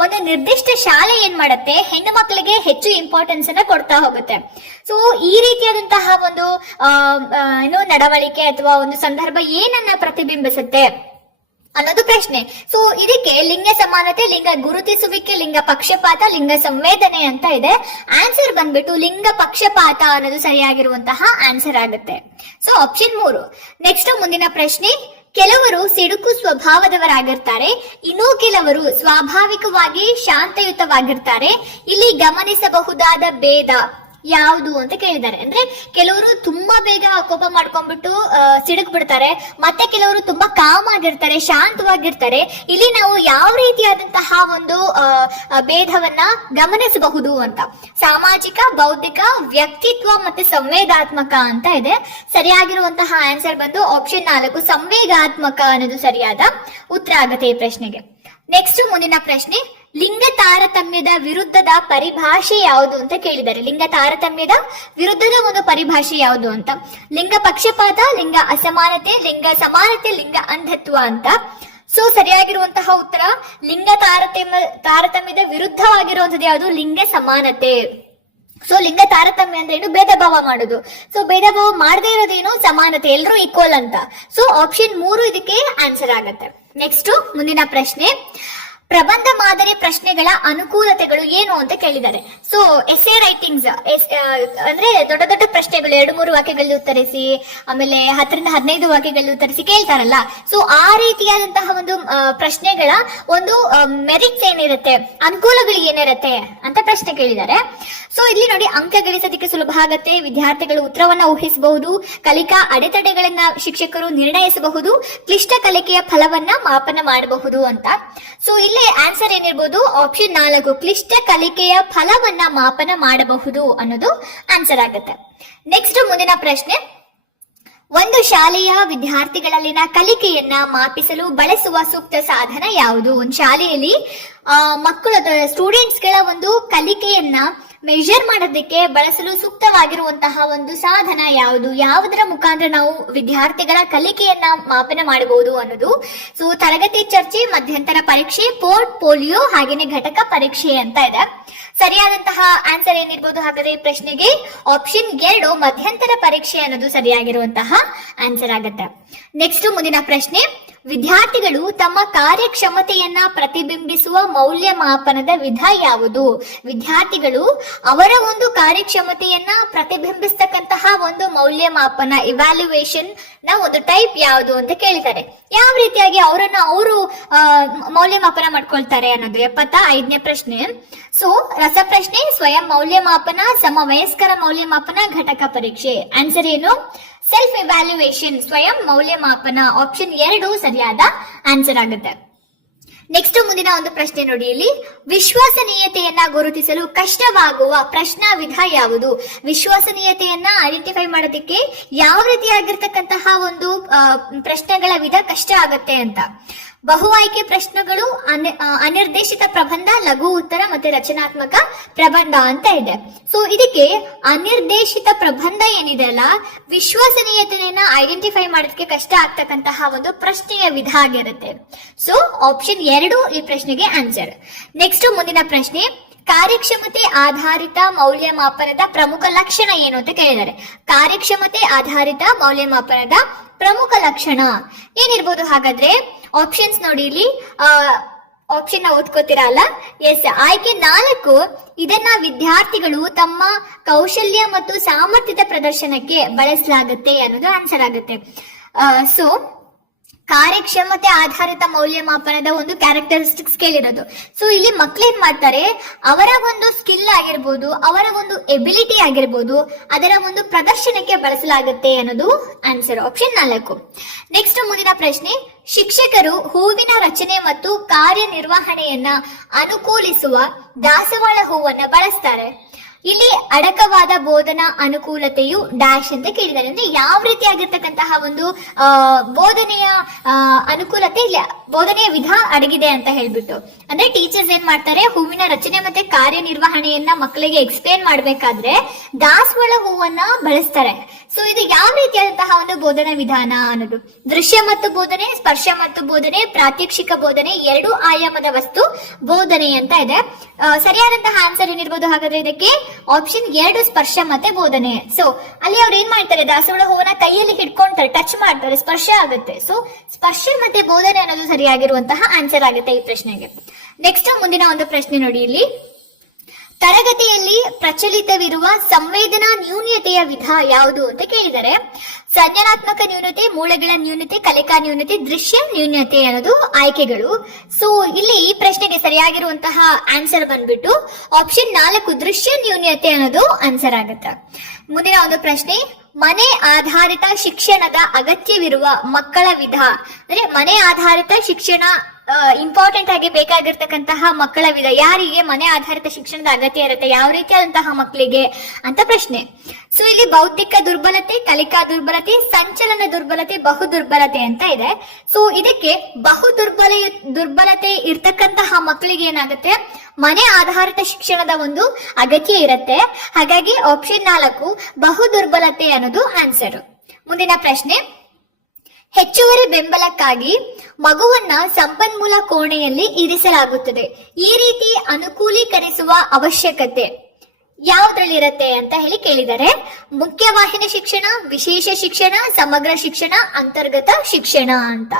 ಒಂದು ನಿರ್ದಿಷ್ಟ ಶಾಲೆ ಏನ್ ಮಾಡುತ್ತೆ? ಹೆಣ್ಣು ಮಕ್ಕಳಿಗೆ ಹೆಚ್ಚು ಇಂಪಾರ್ಟೆನ್ಸ್ ಅನ್ನ ಕೊಡ್ತಾ ಹೋಗುತ್ತೆ. ಸೊ ಈ ರೀತಿಯಾದಂತಹ ಒಂದು ಏನು ನಡವಳಿಕೆ ಅಥವಾ ಒಂದು ಸಂದರ್ಭ ಏನನ್ನ ಪ್ರತಿಬಿಂಬಿಸುತ್ತೆ ಅನ್ನೋದು ಪ್ರಶ್ನೆ. ಸೊ ಇದಕ್ಕೆ ಲಿಂಗ ಸಮಾನತೆ, ಲಿಂಗ ಗುರುತಿಸುವಿಕೆ, ಲಿಂಗ ಪಕ್ಷಪಾತ, ಲಿಂಗ ಸಂವೇದನೆ ಅಂತ ಇದೆ. ಆನ್ಸರ್ ಬಂದ್ಬಿಟ್ಟು ಲಿಂಗ ಪಕ್ಷಪಾತ ಅನ್ನೋದು ಸರಿಯಾಗಿರುವಂತಹ ಆನ್ಸರ್ ಆಗುತ್ತೆ. ಸೊ ಆಪ್ಷನ್ ಮೂರು. ನೆಕ್ಸ್ಟ್ ಮುಂದಿನ ಪ್ರಶ್ನೆ. ಕೆಲವರು ಸಿಡುಕು ಸ್ವಭಾವದವರಾಗಿರ್ತಾರೆ ಇನ್ನು ಕೆಲವರು ಸ್ವಾಭಾವಿಕವಾಗಿ ಶಾಂತಯುತವಾಗಿರ್ತಾರೆ. ಇಲ್ಲಿ ಗಮನಿಸಬಹುದಾದ ಭೇದ ಯಾವುದು ಅಂತ ಕೇಳಿದ್ದಾರೆ. ಅಂದ್ರೆ ಕೆಲವರು ತುಂಬಾ ಬೇಗ ಕೋಪ ಮಾಡ್ಕೊಂಡ್ಬಿಟ್ಟು ಸಿಡಕ್ ಬಿಡ್ತಾರೆ ಮತ್ತೆ ಕೆಲವರು ತುಂಬಾ ಕಾಮ್ ಆಗಿರ್ತಾರೆ, ಶಾಂತವಾಗಿರ್ತಾರೆ. ಇಲ್ಲಿ ನಾವು ಯಾವ ರೀತಿಯಾದಂತಹ ಒಂದು ಭೇದವನ್ನ ಗಮನಿಸಬಹುದು ಅಂತ. ಸಾಮಾಜಿಕ, ಬೌದ್ಧಿಕ, ವ್ಯಕ್ತಿತ್ವ ಮತ್ತೆ ಸಂವೇದಾತ್ಮಕ ಅಂತ ಇದೆ. ಸರಿಯಾಗಿರುವಂತಹ ಆನ್ಸರ್ ಬಂದು ಆಪ್ಷನ್ ನಾಲ್ಕು, ಸಂವೇಗಾತ್ಮಕ ಅನ್ನೋದು ಸರಿಯಾದ ಉತ್ತರ ಆಗುತ್ತೆ ಈ ಪ್ರಶ್ನೆಗೆ. ನೆಕ್ಸ್ಟ್ ಮುಂದಿನ ಪ್ರಶ್ನೆ ಲಿಂಗ ತಾರತಮ್ಯದ ವಿರುದ್ಧದ ಪರಿಭಾಷೆ ಯಾವುದು ಅಂತ ಕೇಳಿದ್ದಾರೆ. ಲಿಂಗ ತಾರತಮ್ಯದ ವಿರುದ್ಧದ ಒಂದು ಪರಿಭಾಷೆ ಯಾವುದು ಅಂತ. ಲಿಂಗ ಪಕ್ಷಪಾತ, ಲಿಂಗ ಅಸಮಾನತೆ, ಲಿಂಗ ಸಮಾನತೆ, ಲಿಂಗ ಅಂಧತ್ವ ಅಂತ. ಸೊ ಸರಿಯಾಗಿರುವಂತಹ ಉತ್ತರ ಲಿಂಗ ತಾರತಮ್ಯ ತಾರತಮ್ಯದ ವಿರುದ್ಧವಾಗಿರುವಂತದ್ದು ಯಾವುದು? ಲಿಂಗ ಸಮಾನತೆ. ಸೊ ಲಿಂಗ ತಾರತಮ್ಯ ಅಂದ್ರೆ ಏನು? ಭೇದ ಭಾವ ಮಾಡೋದು. ಸೊ ಭೇದ ಭಾವ ಮಾಡದೇ ಇರೋದೇನು ಸಮಾನತೆ. ಎಲ್ಲರೂ ಈಕ್ವಲ್ ಅಂತ. ಸೊ ಆಪ್ಷನ್ ಮೂರು ಇದಕ್ಕೆ ಆನ್ಸರ್ ಆಗತ್ತೆ. ನೆಕ್ಸ್ಟ್ ಮುಂದಿನ ಪ್ರಶ್ನೆ. ಪ್ರಬಂಧ ಮಾದರಿ ಪ್ರಶ್ನೆಗಳ ಅನುಕೂಲತೆಗಳು ಏನು ಅಂತ ಕೇಳಿದ್ದಾರೆ. ಸೊ ಎಸ್ ಎ ರೈಟಿಂಗ್ಸ್ ಅಂದ್ರೆ ದೊಡ್ಡ ದೊಡ್ಡ ಪ್ರಶ್ನೆಗಳು, ಎರಡು ಮೂರು ವಾಕ್ಯಗಳಲ್ಲಿ ಉತ್ತರಿಸಿ, ಆಮೇಲೆ ಹತ್ತರಿಂದ ಹದಿನೈದು ವಾಕ್ಯಗಳಲ್ಲಿ ಉತ್ತರಿಸಿ ಕೇಳ್ತಾರಲ್ಲ. ಸೊ ಆ ರೀತಿಯಾದಂತಹ ಒಂದು ಪ್ರಶ್ನೆಗಳ ಒಂದು ಮೆರಿಟ್ಸ್ ಏನಿರುತ್ತೆ, ಅನುಕೂಲಗಳು ಏನಿರುತ್ತೆ ಅಂತ ಪ್ರಶ್ನೆ ಕೇಳಿದ್ದಾರೆ. ಸೊ ಇಲ್ಲಿ ನೋಡಿ, ಅಂಕ ಗಳಿಸೋದಕ್ಕೆ ಸುಲಭ ಆಗತ್ತೆ, ವಿದ್ಯಾರ್ಥಿಗಳು ಉತ್ತರವನ್ನ ಊಹಿಸಬಹುದು, ಕಲಿಕಾ ಅಡೆತಡೆಗಳನ್ನ ಶಿಕ್ಷಕರು ನಿರ್ಣಯಿಸಬಹುದು, ಕ್ಲಿಷ್ಟ ಕಲಿಕೆಯ ಫಲವನ್ನ ಮಾಪನ ಮಾಡಬಹುದು ಅಂತ. ಸೊ ಇಲ್ಲಿ ಆನ್ಸರ್ ಏನಿರ್ಬೋದು ಆಪ್ಷನ್ ನಾಲ್ಕು, ಕ್ಲಿಷ್ಟ ಕಲಿಕೆಯ ಫಲವನ್ನ ಮಾಪನ ಮಾಡಬಹುದು ಅನ್ನೋದು ಆನ್ಸರ್ ಆಗುತ್ತೆ. ನೆಕ್ಸ್ಟ್ ಮುಂದಿನ ಪ್ರಶ್ನೆ, ಒಂದು ಶಾಲೆಯ ವಿದ್ಯಾರ್ಥಿಗಳಲ್ಲಿನ ಕಲಿಕೆಯನ್ನ ಮಾಪಿಸಲು ಬಳಸುವ ಸೂಕ್ತ ಸಾಧನ ಯಾವುದು? ಒಂದು ಶಾಲೆಯಲ್ಲಿ ಮಕ್ಕಳ ಸ್ಟೂಡೆಂಟ್ಸ್ಗಳ ಒಂದು ಕಲಿಕೆಯನ್ನ ಮೆಜರ್ ಮಾಡೋದಕ್ಕೆ ಬಳಸಲು ಸೂಕ್ತವಾಗಿರುವಂತಹ ಒಂದು ಸಾಧನ ಯಾವುದು? ಯಾವುದರ ಮುಖಾಂತರ ನಾವು ವಿದ್ಯಾರ್ಥಿಗಳ ಕಲಿಕೆಯನ್ನ ಮಾಪನ ಮಾಡಬಹುದು ಅನ್ನೋದು? ಸೊ ತರಗತಿ ಚರ್ಚೆ, ಮಧ್ಯಂತರ ಪರೀಕ್ಷೆ, ಪೋರ್ಟ್ ಪೋಲಿಯೋ ಹಾಗೇನೆ ಘಟಕ ಪರೀಕ್ಷೆ ಅಂತ ಇದೆ. ಸರಿಯಾದಂತಹ ಆನ್ಸರ್ ಏನಿರ್ಬೋದು? ಹಾಗಾದ್ರೆ ಈ ಪ್ರಶ್ನೆಗೆ ಆಪ್ಷನ್ ಎರಡು, ಮಧ್ಯಂತರ ಪರೀಕ್ಷೆ ಅನ್ನೋದು ಸರಿಯಾಗಿರುವಂತಹ ಆನ್ಸರ್ ಆಗುತ್ತೆ. ನೆಕ್ಸ್ಟ್ ಮುಂದಿನ ಪ್ರಶ್ನೆ. ವಿದ್ಯಾರ್ಥಿಗಳು ತಮ್ಮ ಕಾರ್ಯಕ್ಷಮತೆಯನ್ನ ಪ್ರತಿಬಿಂಬಿಸುವ ಮೌಲ್ಯಮಾಪನದ ವಿಧ ಯಾವುದು? ವಿದ್ಯಾರ್ಥಿಗಳು ಅವರ ಒಂದು ಕಾರ್ಯಕ್ಷಮತೆಯನ್ನ ಪ್ರತಿಬಿಂಬಿಸ್ತಕ್ಕಂತಹ ಒಂದು ಮೌಲ್ಯಮಾಪನ ಇವ್ಯಾಲ್ಯುವೇಷನ್ನ ಒಂದು ಟೈಪ್ ಯಾವುದು ಅಂತ ಕೇಳ್ತಾರೆ ಯಾವ ರೀತಿಯಾಗಿ ಅವರನ್ನ ಅವರು ಮೌಲ್ಯಮಾಪನ ಮಾಡ್ಕೊಳ್ತಾರೆ ಅನ್ನೋದು? ಎಪ್ಪತ್ತ ಐದನೇ ಪ್ರಶ್ನೆ. ಸೊ, ರಸಪ್ರಶ್ನೆ ಸ್ವಯಂ ಮೌಲ್ಯಮಾಪನ, ಸಮವಯಸ್ಕರ ಮೌಲ್ಯಮಾಪನ ಘಟಕ ಪರೀಕ್ಷೆ. ಆನ್ಸರ್ ಏನು? ಸೆಲ್ಫ್ ಇವ್ಯಾಲ್ಯುಯೇಷನ್ ಸ್ವಯಂ ಮೌಲ್ಯಮಾಪನ ಆಪ್ಷನ್ ಎರಡು ಸರಿಯಾದ ಆನ್ಸರ್ ಆಗುತ್ತೆ ನೆಕ್ಸ್ಟ್ ಮುಂದಿನ ಒಂದು ಪ್ರಶ್ನೆ ನೋಡಿ ಇಲ್ಲಿ ವಿಶ್ವಾಸನೀಯತೆಯನ್ನ ಗುರುತಿಸಲು ಕಷ್ಟವಾಗುವ ಪ್ರಶ್ನಾ ವಿಧ ಯಾವುದು ವಿಶ್ವಸನೀಯತೆಯನ್ನ ಐಡೆಂಟಿಫೈ ಮಾಡೋದಕ್ಕೆ ಯಾವ ರೀತಿಯಾಗಿರ್ತಕ್ಕಂತಹ ಒಂದು ಪ್ರಶ್ನೆಗಳ ವಿಧ ಕಷ್ಟ ಆಗತ್ತೆ ಅಂತ ಬಹು ಆಯ್ಕೆ ಪ್ರಶ್ನೆಗಳು ಅನಿ- ಅನಿರ್ದೇಶಿತ ಪ್ರಬಂಧ, ಲಘು ಉತ್ತರ ಮತ್ತೆ ರಚನಾತ್ಮಕ ಪ್ರಬಂಧ ಅಂತ ಇದೆ. ಸೊ ಇದಕ್ಕೆ ಅನಿರ್ದೇಶಿತ ಪ್ರಬಂಧ ಏನಿದೆ ಅಲ್ಲ? ವಿಶ್ವಸನೀಯತೆಯನ್ನ ಐಡೆಂಟಿಫೈ ಮಾಡೋದಕ್ಕೆ ಕಷ್ಟ ಆಗ್ತಕ್ಕಂತಹ ಒಂದು ಪ್ರಶ್ನೆಯ ವಿಧ ಆಗಿರುತ್ತೆ. ಸೊ ಆಪ್ಷನ್ ಎರಡು ಈ ಪ್ರಶ್ನೆಗೆ ಆನ್ಸರ್ ನೆಕ್ಸ್ಟ್ ಮುಂದಿನ ಪ್ರಶ್ನೆ, ಕಾರ್ಯಕ್ಷಮತೆ ಆಧಾರಿತ ಮೌಲ್ಯಮಾಪನದ ಪ್ರಮುಖ ಲಕ್ಷಣ ಏನು ಅಂತ ಕೇಳಿದ್ದಾರೆ. ಕಾರ್ಯಕ್ಷಮತೆ ಆಧಾರಿತ ಮೌಲ್ಯಮಾಪನದ ಪ್ರಮುಖ ಲಕ್ಷಣ ಏನಿರ್ಬೋದು ಹಾಗಾದ್ರೆ? ಆಪ್ಷನ್ಸ್ ನೋಡಿ ಇಲ್ಲಿ ಆಪ್ಷನ್ನ ಎಸ್ ಆಯ್ಕೆ ನಾಲ್ಕು, ಇದನ್ನ ವಿದ್ಯಾರ್ಥಿಗಳು ತಮ್ಮ ಕೌಶಲ್ಯ ಮತ್ತು ಸಾಮರ್ಥ್ಯದ ಪ್ರದರ್ಶನಕ್ಕೆ ಬಳಸಲಾಗುತ್ತೆ ಅನ್ನೋದು ಆನ್ಸರ್ ಆಗುತ್ತೆ. ಸೊ ಕಾರ್ಯಕ್ಷಮತೆ ಆಧಾರಿತ ಮೌಲ್ಯಮಾಪನದ ಒಂದು ಕ್ಯಾರೆಕ್ಟರಿಸ್ಟಿಕ್ಸ್ ಕೇಳಿರೋದು. ಸೊ ಇಲ್ಲಿ ಮಕ್ಳು ಏನ್ ಮಾಡ್ತಾರೆ? ಅವರ ಒಂದು ಸ್ಕಿಲ್ ಆಗಿರ್ಬೋದು, ಅವರ ಒಂದು ಎಬಿಲಿಟಿ ಆಗಿರ್ಬೋದು, ಅದರ ಒಂದು ಪ್ರದರ್ಶನಕ್ಕೆ ಬಳಸಲಾಗುತ್ತೆ ಅನ್ನೋದು ಆನ್ಸರ್ ಆಪ್ಷನ್ ನಾಲ್ಕು. ನೆಕ್ಸ್ಟ್ ಮುಂದಿನ ಪ್ರಶ್ನೆ, ಶಿಕ್ಷಕರು ಹೂವಿನ ರಚನೆ ಮತ್ತು ಕಾರ್ಯನಿರ್ವಹಣೆಯನ್ನ ಅನುಕೂಲಿಸುವ ದಾಸವಾಳ ಹೂವನ್ನ ಬಳಸ್ತಾರೆ. ಇಲ್ಲಿ ಅಡಕವಾದ ಬೋಧನಾ ಅನುಕೂಲತೆಯು ಡ್ಯಾಶ್ ಅಂತ ಕೇಳಿದ್ದಾರೆ. ಅಂದ್ರೆ ಯಾವ ರೀತಿ ಆಗಿರ್ತಕ್ಕಂತಹ ಒಂದು ಬೋಧನೆಯ ಅನುಕೂಲತೆ ಇಲ್ಲ, ಬೋಧನೆಯ ವಿಧ ಅಡಗಿದೆ ಅಂತ ಹೇಳ್ಬಿಟ್ಟು. ಅಂದ್ರೆ ಟೀಚರ್ಸ್ ಏನ್ ಮಾಡ್ತಾರೆ, ಹೂವಿನ ರಚನೆ ಮತ್ತೆ ಕಾರ್ಯನಿರ್ವಹಣೆಯನ್ನ ಮಕ್ಕಳಿಗೆ ಎಕ್ಸ್ಪ್ಲೇನ್ ಮಾಡ್ಬೇಕಾದ್ರೆ ದಾಸವಾಳ ಹೂವನ್ನ ಬಳಸ್ತಾರೆ. ಸೊ ಇದು ಯಾವ ರೀತಿಯಾದಂತಹ ಒಂದು ಬೋಧನಾ ವಿಧಾನ ಅನ್ನೋದು. ದೃಶ್ಯ ಮತ್ತು ಬೋಧನೆ, ಸ್ಪರ್ಶ ಮತ್ತು ಬೋಧನೆ, ಪ್ರಾತ್ಯಕ್ಷಿಕ ಬೋಧನೆ, ಎರಡು ಆಯಾಮದ ವಸ್ತು ಬೋಧನೆ ಅಂತ ಇದೆ. ಸರಿಯಾದಂತಹ ಆನ್ಸರ್ ಏನಿರ್ಬೋದು ಹಾಗಾದ್ರೆ ಇದಕ್ಕೆ? ಆಪ್ಷನ್ ಎರಡು ಸ್ಪರ್ಶ ಮತ್ತೆ ಬೋಧನೆ. ಸೊ ಅಲ್ಲಿ ಅವ್ರು ಏನ್ ಮಾಡ್ತಾರೆ? ದಾಸವಾಳ ಹೂವನ್ನ ಕೈಯಲ್ಲಿ ಹಿಡ್ಕೊಂತಾರೆ ಟಚ್ ಮಾಡ್ತಾರೆ, ಸ್ಪರ್ಶ ಆಗುತ್ತೆ. ಸೊ ಸ್ಪರ್ಶ ಮತ್ತೆ ಬೋಧನೆ ಅನ್ನೋದು ಸರಿಯಾಗಿರುವಂತಹ ಆನ್ಸರ್ ಆಗುತ್ತೆ ಈ ಪ್ರಶ್ನೆಗೆ. ನೆಕ್ಸ್ಟ್ ಮುಂದಿನ ಒಂದು ಪ್ರಶ್ನೆ ನೋಡಿ ಇಲ್ಲಿ. ತರಗತಿಯಲ್ಲಿ ಪ್ರಚಲಿತವಿರುವ ಸಂವೇದನಾ ನ್ಯೂನ್ಯತೆಯ ವಿಧ ಯಾವುದು ಅಂತ ಕೇಳಿದರೆ, ಸಂಜ್ಞಾನಾತ್ಮಕ ನ್ಯೂನತೆ ಮೂಳೆಗಳ ನ್ಯೂನತೆ, ಕಲಿಕಾ ನ್ಯೂನತೆ, ದೃಶ್ಯ ನ್ಯೂನತೆ ಅನ್ನೋದು ಆಯ್ಕೆಗಳು. ಸೊ ಇಲ್ಲಿ ಈ ಪ್ರಶ್ನೆಗೆ ಸರಿಯಾಗಿರುವಂತಹ ಆನ್ಸರ್ ಬಂದ್ಬಿಟ್ಟು ಆಪ್ಷನ್ ನಾಲ್ಕು, ದೃಶ್ಯ ನ್ಯೂನ್ಯತೆ ಅನ್ನೋದು ಆನ್ಸರ್ ಆಗುತ್ತೆ. ಮುಂದಿನ ಒಂದು ಪ್ರಶ್ನೆ, ಮನೆ ಆಧಾರಿತ ಶಿಕ್ಷಣದ ಅಗತ್ಯವಿರುವ ಮಕ್ಕಳ ವಿಧ. ಅಂದ್ರೆ ಮನೆ ಆಧಾರಿತ ಶಿಕ್ಷಣ ಇಂಪಾರ್ಟೆಂಟ್ ಆಗಿ ಬೇಕಾಗಿರ್ತಕ್ಕಂತಹ ಮಕ್ಕಳ ವಿಧ. ಯಾರಿಗೆ ಮನೆ ಆಧಾರಿತ ಶಿಕ್ಷಣದ ಅಗತ್ಯ ಇರುತ್ತೆ? ಯಾವ ರೀತಿಯಾದಂತಹ ಮಕ್ಕಳಿಗೆ? ಅಂತ ಪ್ರಶ್ನೆ. ಸೊ ಇಲ್ಲಿ ಬೌದ್ಧಿಕ ದುರ್ಬಲತೆ, ಕಲಿಕಾ ದುರ್ಬಲತೆ, ಸಂಚಲನ ದುರ್ಬಲತೆ, ಬಹು ದುರ್ಬಲತೆ ಅಂತ ಇದೆ. ಸೊ ಇದಕ್ಕೆ ಬಹು ದುರ್ಬಲ, ದುರ್ಬಲತೆ ಇರ್ತಕ್ಕಂತಹ ಮಕ್ಕಳಿಗೆ ಏನಾಗುತ್ತೆ? ಮನೆ ಆಧಾರಿತ ಶಿಕ್ಷಣದ ಒಂದು ಅಗತ್ಯ ಇರುತ್ತೆ. ಹಾಗಾಗಿ ಆಪ್ಷನ್ ನಾಲ್ಕು, ಬಹು ದುರ್ಬಲತೆ ಅನ್ನೋದು ಆನ್ಸರ್ ಮುಂದಿನ ಪ್ರಶ್ನೆ. ಹೆಚ್ಚುವರಿ ಬೆಂಬಲಕ್ಕಾಗಿ ಮಗುವನ್ನ ಸಂಪನ್ಮೂಲ ಕೋಣೆಯಲ್ಲಿ ಇರಿಸಲಾಗುತ್ತದೆ. ಈ ರೀತಿ ಅನುಕೂಲೀಕರಿಸುವ ಅವಶ್ಯಕತೆ. ಯಾವುದ್ರಲ್ಲಿರತ್ತೆ ಅಂತ ಹೇಳಿ ಕೇಳಿದ್ದಾರೆ. ಮುಖ್ಯವಾಹಿನಿ ಶಿಕ್ಷಣ, ವಿಶೇಷ ಶಿಕ್ಷಣ, ಸಮಗ್ರ ಶಿಕ್ಷಣ, ಅಂತರ್ಗತ ಶಿಕ್ಷಣ ಅಂತ.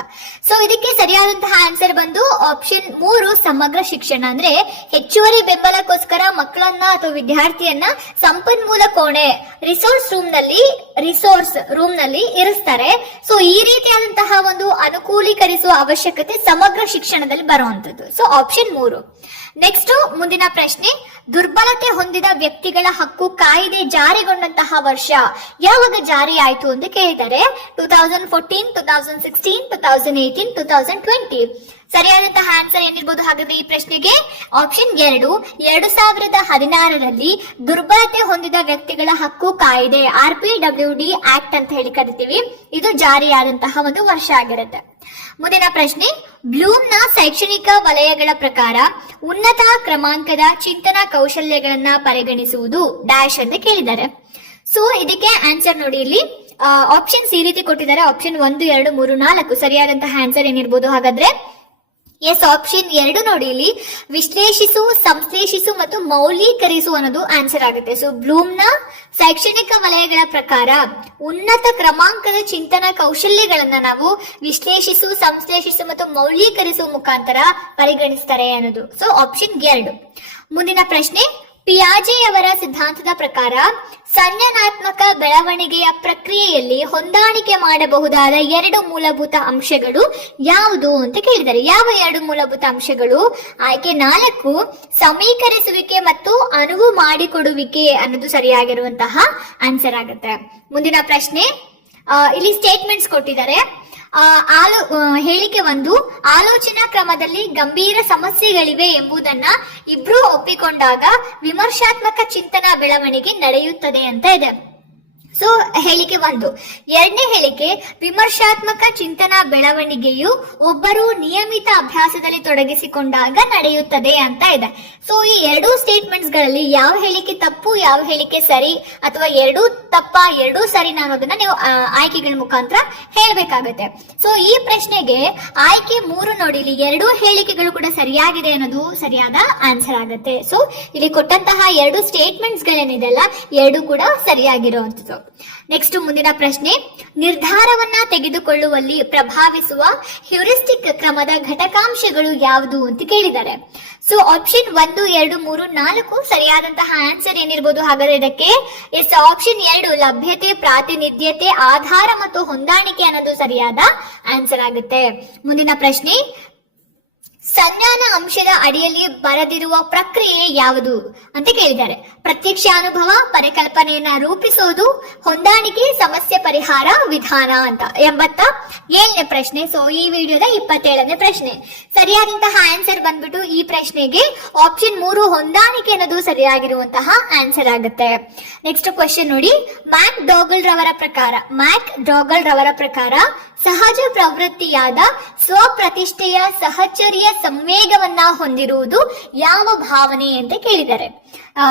ಸೊ ಇದಕ್ಕೆ ಸರಿಯಾದಂತಹ ಆನ್ಸರ್ ಬಂದು ಆಪ್ಷನ್ ಮೂರು, ಸಮಗ್ರ ಶಿಕ್ಷಣ ಅಂದ್ರೆ ಹೆಚ್ಚುವರಿ ಬೆಂಬಲಕ್ಕೋಸ್ಕರ ಮಕ್ಕಳನ್ನ ಅಥವಾ ವಿದ್ಯಾರ್ಥಿಯನ್ನ ಸಂಪನ್ಮೂಲ ಕೋಣೆ ರಿಸೋರ್ಸ್ ರೂಮ್ನಲ್ಲಿ ರಿಸೋರ್ಸ್ ರೂಮ್ನಲ್ಲಿ ಇರಿಸ್ತಾರೆ. ಸೊ ಈ ರೀತಿಯಾದಂತಹ ಒಂದು ಅನುಕೂಲೀಕರಿಸುವ ಅವಶ್ಯಕತೆ ಸಮಗ್ರ ಶಿಕ್ಷಣದಲ್ಲಿ ಬರುವಂತದ್ದು ಸೊ ಆಪ್ಷನ್ ಮೂರು. ನೆಕ್ಸ್ಟ್ ಮುಂದಿನ ಪ್ರಶ್ನೆ. ದುರ್ಬಲತೆ ಹೊಂದಿದ ವ್ಯಕ್ತಿಗಳ ಹಕ್ಕು ಕಾಯಿದೆ ಜಾರಿಗೊಂಡಂತಹ ವರ್ಷ ಯಾವಾಗ ಜಾರಿ ಆಯ್ತು ಅಂತ ಕೇಳಿದರೆ two thousand fourteen two thousand sixteen two thousand eighteen two thousand twenty ಸರಿಯಾದಂತಹ ಆನ್ಸರ್ ಏನಿರ್ಬೋದು ಹಾಗಾದ್ರೆ ಈ ಪ್ರಶ್ನೆಗೆ? ಆಪ್ಷನ್ ಎರಡು. ಎರಡು ಸಾವಿರದ ಹದಿನಾರರಲ್ಲಿ ದುರ್ಬಲತೆ ಹೊಂದಿದ ವ್ಯಕ್ತಿಗಳ ಹಕ್ಕು ಕಾಯಿದೆ R P W D act ಅಂತ ಹೇಳಿ ಕರಿತೀವಿ. ಇದು ಜಾರಿಯಾದಂತಹ ಒಂದು ವರ್ಷ ಆಗಿರುತ್ತೆ. ಮುಂದಿನ ಪ್ರಶ್ನೆ. ಬ್ಲೂಮ್ನ ಶೈಕ್ಷಣಿಕ ವಲಯಗಳ ಪ್ರಕಾರ ಉನ್ನತ ಕ್ರಮಾಂಕದ ಚಿಂತನಾ ಕೌಶಲ್ಯಗಳನ್ನ ಪರಿಗಣಿಸುವುದು ಡ್ಯಾಶ್ ಅಂತ ಕೇಳಿದ್ದಾರೆ. ಸೊ ಇದಕ್ಕೆ ಆನ್ಸರ್ ನೋಡಿ ಇಲ್ಲಿ. ಆಪ್ಷನ್ಸ್ ಈ ರೀತಿ ಕೊಟ್ಟಿದ್ದಾರೆ. ಆಪ್ಷನ್ ಒಂದು, ಎರಡು, ಮೂರು, ನಾಲ್ಕು. ಸರಿಯಾದಂತಹ ಆನ್ಸರ್ ಏನಿರ್ಬೋದು ಹಾಗಾದ್ರೆ? ಎಸ್ ಆಪ್ಷನ್ ಎರಡು ನೋಡಿ ಇಲ್ಲಿ. ವಿಶ್ಲೇಷಿಸು, ಸಂಶ್ಲೇಷಿಸು ಮತ್ತು ಮೌಲ್ಯೀಕರಿಸು ಅನ್ನೋದು ಆನ್ಸರ್ ಆಗುತ್ತೆ. ಸೊ ಬ್ಲೂಮ್ನ ಶೈಕ್ಷಣಿಕ ವಲಯಗಳ ಪ್ರಕಾರ ಉನ್ನತ ಕ್ರಮಾಂಕದ ಚಿಂತನಾ ಕೌಶಲ್ಯಗಳನ್ನ ನಾವು ವಿಶ್ಲೇಷಿಸು, ಸಂಶ್ಲೇಷಿಸು ಮತ್ತು ಮೌಲ್ಯೀಕರಿಸುವ ಮುಖಾಂತರ ಪರಿಗಣಿಸ್ತಾರೆ ಅನ್ನೋದು. ಸೊ ಆಪ್ಷನ್ ಎರಡು. ಮುಂದಿನ ಪ್ರಶ್ನೆ. ಪಿಯಾಜೆಯವರ ಸಿದ್ಧಾಂತದ ಪ್ರಕಾರ, ಸಂಜ್ಞಾನಾತ್ಮಕ ಬೆಳವಣಿಗೆಯ ಪ್ರಕ್ರಿಯೆಯಲ್ಲಿ ಹೊಂದಾಣಿಕೆ ಮಾಡಬಹುದಾದ ಎರಡು ಮೂಲಭೂತ ಅಂಶಗಳು ಯಾವುದು ಅಂತ ಕೇಳಿದ್ದಾರೆ ಯಾವ ಎರಡು ಮೂಲಭೂತ ಅಂಶಗಳು? ಆಯ್ಕೆ ನಾಲ್ಕು, ಸಮೀಕರಿಸುವಿಕೆ ಮತ್ತು ಅನುವು ಮಾಡಿಕೊಡುವಿಕೆ ಅನ್ನೋದು ಸರಿಯಾಗಿರುವಂತಹ ಆನ್ಸರ್ ಆಗುತ್ತೆ. ಮುಂದಿನ ಪ್ರಶ್ನೆ ಇಲ್ಲಿ ಸ್ಟೇಟ್ಮೆಂಟ್ಸ್ ಕೊಟ್ಟಿದ್ದಾರೆ. ಆಲೋ ಹೇಳಿಕೆ ಒಂದು, ಆಲೋಚನಾ ಕ್ರಮದಲ್ಲಿ ಗಂಭೀರ ಸಮಸ್ಯೆಗಳಿವೆ ಎಂಬುದನ್ನ ಇಬ್ರು ಒಪ್ಪಿಕೊಂಡಾಗ ವಿಮರ್ಶಾತ್ಮಕ ಚಿಂತನಾ ಬೆಳವಣಿಗೆ ನಡೆಯುತ್ತದೆ ಅಂತ ಇದೆ. ಸೊ, ಹೇಳಿಕೆ ಒಂದು. ಎರಡನೇ ಹೇಳಿಕೆ, ವಿಮರ್ಶಾತ್ಮಕ ಚಿಂತನಾ ಬೆಳವಣಿಗೆಯು ಒಬ್ಬರು ನಿಯಮಿತ ಅಭ್ಯಾಸದಲ್ಲಿ ತೊಡಗಿಸಿಕೊಂಡಾಗ ನಡೆಯುತ್ತದೆ ಅಂತ ಇದೆ. ಸೊ, ಈ ಎರಡೂ ಸ್ಟೇಟ್ಮೆಂಟ್ಸ್ಗಳಲ್ಲಿ ಯಾವ ಹೇಳಿಕೆ ತಪ್ಪು, ಯಾವ ಹೇಳಿಕೆ ಸರಿ, ಅಥವಾ ಎರಡೂ ತಪ್ಪ, ಎರಡೂ ಸರಿ ಅನ್ನೋದನ್ನ ನೀವು ಆಯ್ಕೆಗಳ ಮುಖಾಂತರ ಹೇಳ್ಬೇಕಾಗತ್ತೆ. ಸೊ, ಈ ಪ್ರಶ್ನೆಗೆ ಆಯ್ಕೆ ಮೂರು ನೋಡಿ ಇಲ್ಲಿ ಎರಡೂ ಹೇಳಿಕೆಗಳು ಕೂಡ ಸರಿಯಾಗಿದೆ ಅನ್ನೋದು ಸರಿಯಾದ ಆನ್ಸರ್ ಆಗುತ್ತೆ. ಸೊ, ಇಲ್ಲಿ ಕೊಟ್ಟಂತಹ ಎರಡು ಸ್ಟೇಟ್ಮೆಂಟ್ಸ್ ಗಳೇನಿದೆಲ್ಲ ಎರಡು ಕೂಡ ಸರಿಯಾಗಿರುವಂತದ್ದು ನೆಕ್ಸ್ಟ್ ಮುಂದಿನ ಪ್ರಶ್ನೆ, ನಿರ್ಧಾರವನ್ನ ತೆಗೆದುಕೊಳ್ಳುವಲ್ಲಿ ಪ್ರಭಾವಿಸುವ ಹ್ಯೂರಿಸ್ಟಿಕ್ ಕ್ರಮದ ಘಟಕಾಂಶಗಳು ಯಾವುದು ಅಂತ ಕೇಳಿದ್ದಾರೆ. ಸೊ ಆಪ್ಷನ್ ಒಂದು, ಎರಡು, ಮೂರು, ನಾಲ್ಕು ಸರಿಯಾದಂತಹ ಆನ್ಸರ್ ಏನಿರ್ಬೋದು? ಹಾಗಾದ್ರೆ ಇದಕ್ಕೆ ಎಸ್ ಆಪ್ಷನ್ ಎರಡು, ಲಭ್ಯತೆ, ಪ್ರಾತಿನಿಧ್ಯತೆ, ಆಧಾರ ಮತ್ತು ಹೊಂದಾಣಿಕೆ ಅನ್ನೋದು ಸರಿಯಾದ ಆನ್ಸರ್ ಆಗುತ್ತೆ. ಮುಂದಿನ ಪ್ರಶ್ನೆ ಸಂಜ್ಞಾನ ಅಂಶದ ಅಡಿಯಲ್ಲಿ ಬರೆದಿರುವ ಪ್ರಕ್ರಿಯೆ ಯಾವುದು ಅಂತ ಕೇಳಿದ್ದಾರೆ. ಪ್ರತ್ಯಕ್ಷ ಅನುಭವ, ಪರಿಕಲ್ಪನೆಯನ್ನ ರೂಪಿಸೋದು ಹೊಂದಾಣಿಕೆ, ಸಮಸ್ಯೆ ಪರಿಹಾರ, ವಿಧಾನ ಅಂತ ಎಂಬತ್ತ ಏಳನೇ ಪ್ರಶ್ನೆ. ಸೊ ಈ ವಿಡಿಯೋದ ಇಪ್ಪತ್ತೇಳನೇ ಪ್ರಶ್ನೆ. ಸರಿಯಾದಂತಹ ಆನ್ಸರ್ ಬಂದ್ಬಿಟ್ಟು ಈ ಪ್ರಶ್ನೆಗೆ ಆಪ್ಷನ್ ಮೂರು ಹೊಂದಾಣಿಕೆ ಅನ್ನೋದು ಸರಿಯಾಗಿರುವಂತಹ ಆನ್ಸರ್ ಆಗುತ್ತೆ. ನೆಕ್ಸ್ಟ್ ಕ್ವಶನ್ ನೋಡಿ. ಮ್ಯಾಕ್ ಡೋಗಲ್ ರವರ ಪ್ರಕಾರ ಮ್ಯಾಕ್ ಡೋಗಲ್ ರವರ ಪ್ರಕಾರ ಸಹಜ ಪ್ರವೃತ್ತಿಯಾದ ಸ್ವಪ್ರತಿಷ್ಠೆಯ ಸಹಚರ್ಯ ಸಂವೇಗವನ್ನ ಹೊಂದಿರುವುದು ಯಾವ ಭಾವನೆ ಅಂತ ಕೇಳಿದ್ದಾರೆ ಆ,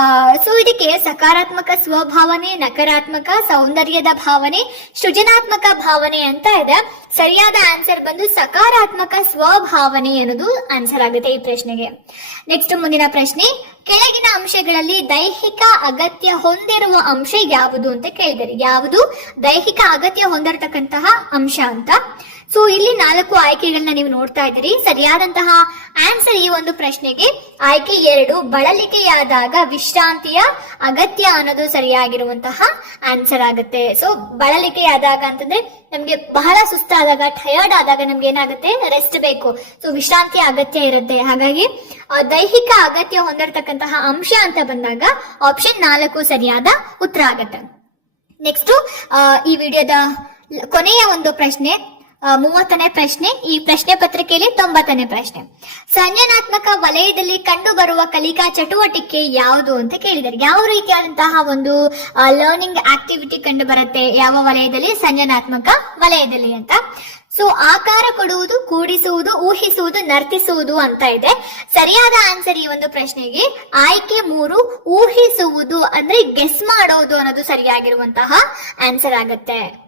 ಸೊ ಇದಕ್ಕೆ ಸಕಾರಾತ್ಮಕ ಸ್ವಭಾವನೆ, ನಕಾರಾತ್ಮಕ ಸೌಂದರ್ಯದ ಭಾವನೆ, ಸೃಜನಾತ್ಮಕ ಭಾವನೆ ಅಂತ ಇದೆ. ಸರಿಯಾದ ಆನ್ಸರ್ ಬಂದು ಸಕಾರಾತ್ಮಕ ಸ್ವಭಾವನೆ ಅನ್ನೋದು ಆನ್ಸರ್ ಆಗುತ್ತೆ ಈ ಪ್ರಶ್ನೆಗೆ. ನೆಕ್ಸ್ಟ್ ಮುಂದಿನ ಪ್ರಶ್ನೆ, ಕೆಳಗಿನ ಅಂಶಗಳಲ್ಲಿ ದೈಹಿಕ ಅಗತ್ಯ ಹೊಂದಿರುವ ಅಂಶ ಯಾವುದು ಅಂತ ಕೇಳಿದ್ದಾರೆ ಯಾವುದು? ದೈಹಿಕ ಅಗತ್ಯ ಹೊಂದಿರತಕ್ಕಂತಹ ಅಂಶ ಅಂತ. ಸೊ ಇಲ್ಲಿ ನಾಲ್ಕು ಆಯ್ಕೆಗಳನ್ನ ನೀವು ನೋಡ್ತಾ ಇದ್ದೀರಿ. ಸರಿಯಾದಂತಹ ಆನ್ಸರ್ ಈ ಒಂದು ಪ್ರಶ್ನೆಗೆ. ಆಯ್ಕೆ ಎರಡು, ಬಳಲಿಕೆಯಾದಾಗ ವಿಶ್ರಾಂತಿಯ ಅಗತ್ಯ ಅನ್ನೋದು ಸರಿಯಾಗಿರುವಂತಹ ಆನ್ಸರ್ ಆಗುತ್ತೆ. ಸೊ ಬಳಲಿಕೆಯಾದಾಗ ಅಂತಂದ್ರೆ ನಮ್ಗೆ ಬಹಳ ಸುಸ್ತಾದಾಗ ಟಯರ್ಡ್ ಆದಾಗ ನಮ್ಗೆ ಏನಾಗುತ್ತೆ? ರೆಸ್ಟ್ ಬೇಕು. ಸೊ ವಿಶ್ರಾಂತಿ ಅಗತ್ಯ ಇರುತ್ತೆ. ಹಾಗಾಗಿ ದೈಹಿಕ ಅಗತ್ಯ ಹೊಂದಿರತಕ್ಕಂತಹ ಅಂಶ ಅಂತ ಬಂದಾಗ ಆಪ್ಷನ್ ನಾಲ್ಕು ಸರಿಯಾದ ಉತ್ತರ ಆಗುತ್ತೆ. ನೆಕ್ಸ್ಟ್ ಈ ವಿಡಿಯೋದ ಕೊನೆಯ ಒಂದು ಪ್ರಶ್ನೆ ಮೂವತ್ತನೇ ಪ್ರಶ್ನೆ. ಈ ಪ್ರಶ್ನೆ ಪತ್ರಿಕೆಯಲ್ಲಿ ತೊಂಬತ್ತನೇ ಪ್ರಶ್ನೆ. ಸಂಜನಾತ್ಮಕ ವಲಯದಲ್ಲಿ ಕಂಡು ಬರುವ ಕಲಿಕಾ ಚಟುವಟಿಕೆ ಯಾವುದು ಅಂತ ಕೇಳಿದ್ದಾರೆ. ಯಾವ ರೀತಿಯಾದಂತಹ ಒಂದು ಲರ್ನಿಂಗ್ ಆಕ್ಟಿವಿಟಿ ಕಂಡು ಬರುತ್ತೆ ಯಾವ ವಲಯದಲ್ಲಿ? ಸಂಜನಾತ್ಮಕ ವಲಯದಲ್ಲಿ ಅಂತ. ಸೊ, ಆಕಾರ ಕೊಡುವುದು, ಕೂಡಿಸುವುದು, ಊಹಿಸುವುದು, ನರ್ತಿಸುವುದು ಅಂತ ಇದೆ. ಸರಿಯಾದ ಆನ್ಸರ್ ಈ ಒಂದು ಪ್ರಶ್ನೆಗೆ. ಆಯ್ಕೆ ಮೂರು, ಊಹಿಸುವುದು ಅಂದ್ರೆ ಗೆಸ್ ಮಾಡೋದು ಅನ್ನೋದು ಸರಿಯಾಗಿರುವಂತಹ ಆನ್ಸರ್ ಆಗತ್ತೆ.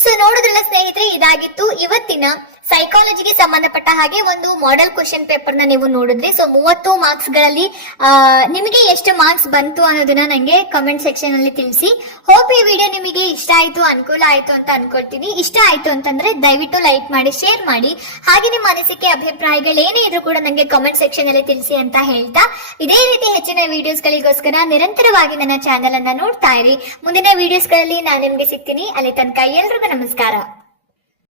ಸೊ ನೋಡಿದ್ರಲ್ಲ ಸ್ನೇಹಿತರೆ ಇದಾಗಿತ್ತು ಇವತ್ತಿನ ಸೈಕಾಲಜಿಗೆ ಸಂಬಂಧಪಟ್ಟ ಹಾಗೆ ಒಂದು ಮಾಡೆಲ್ ಕ್ವಶನ್ ಪೇಪರ್ನ ನೀವು ನೋಡಿದ್ರಿ. ಸೊ ಮೂವತ್ತು ಮಾರ್ಕ್ಸ್ಗಳಲ್ಲಿ ನಿಮಗೆ ಎಷ್ಟು ಮಾರ್ಕ್ಸ್ ಬಂತು ಅನ್ನೋದನ್ನ ನಂಗೆ ಕಮೆಂಟ್ ಸೆಕ್ಷನ್ ಅಲ್ಲಿ ತಿಳಿಸಿ. ಹೋಪ್ ಈ ವಿಡಿಯೋ ನಿಮಗೆ ಇಷ್ಟ ಆಯ್ತು, ಅನುಕೂಲ ಆಯ್ತು ಅಂತ ಅನ್ಕೊಳ್ತೀನಿ. ಇಷ್ಟ ಆಯ್ತು ಅಂತಂದ್ರೆ ದಯವಿಟ್ಟು ಲೈಕ್ ಮಾಡಿ ಶೇರ್ ಮಾಡಿ. ಹಾಗೆ ನಿಮ್ಮ ಅನಿಸಿಕೆ, ಅಭಿಪ್ರಾಯಗಳು ಏನೇ ಇದ್ರೂ ಕೂಡ ನಂಗೆ ಕಮೆಂಟ್ ಸೆಕ್ಷನ್ ಅಲ್ಲಿ ತಿಳಿಸಿ ಅಂತ ಹೇಳ್ತಾ. ಇದೇ ರೀತಿ ಹೆಚ್ಚಿನ ವಿಡಿಯೋಸ್ ಗಳಿಗೋಸ್ಕರ ನಿರಂತರವಾಗಿ ನನ್ನ ಚಾನೆಲ್ ಅನ್ನ ನೋಡ್ತಾ ಇರಿ. ಮುಂದಿನ ವಿಡಿಯೋಸ್ಗಳಲ್ಲಿ ನಾನು ನಿಮ್ಗೆ ಸಿಗ್ತೀನಿ. ಅಲ್ಲಿ ತನಕ ಎಲ್ರಿಗೂ ನಮಸ್ಕಾರ.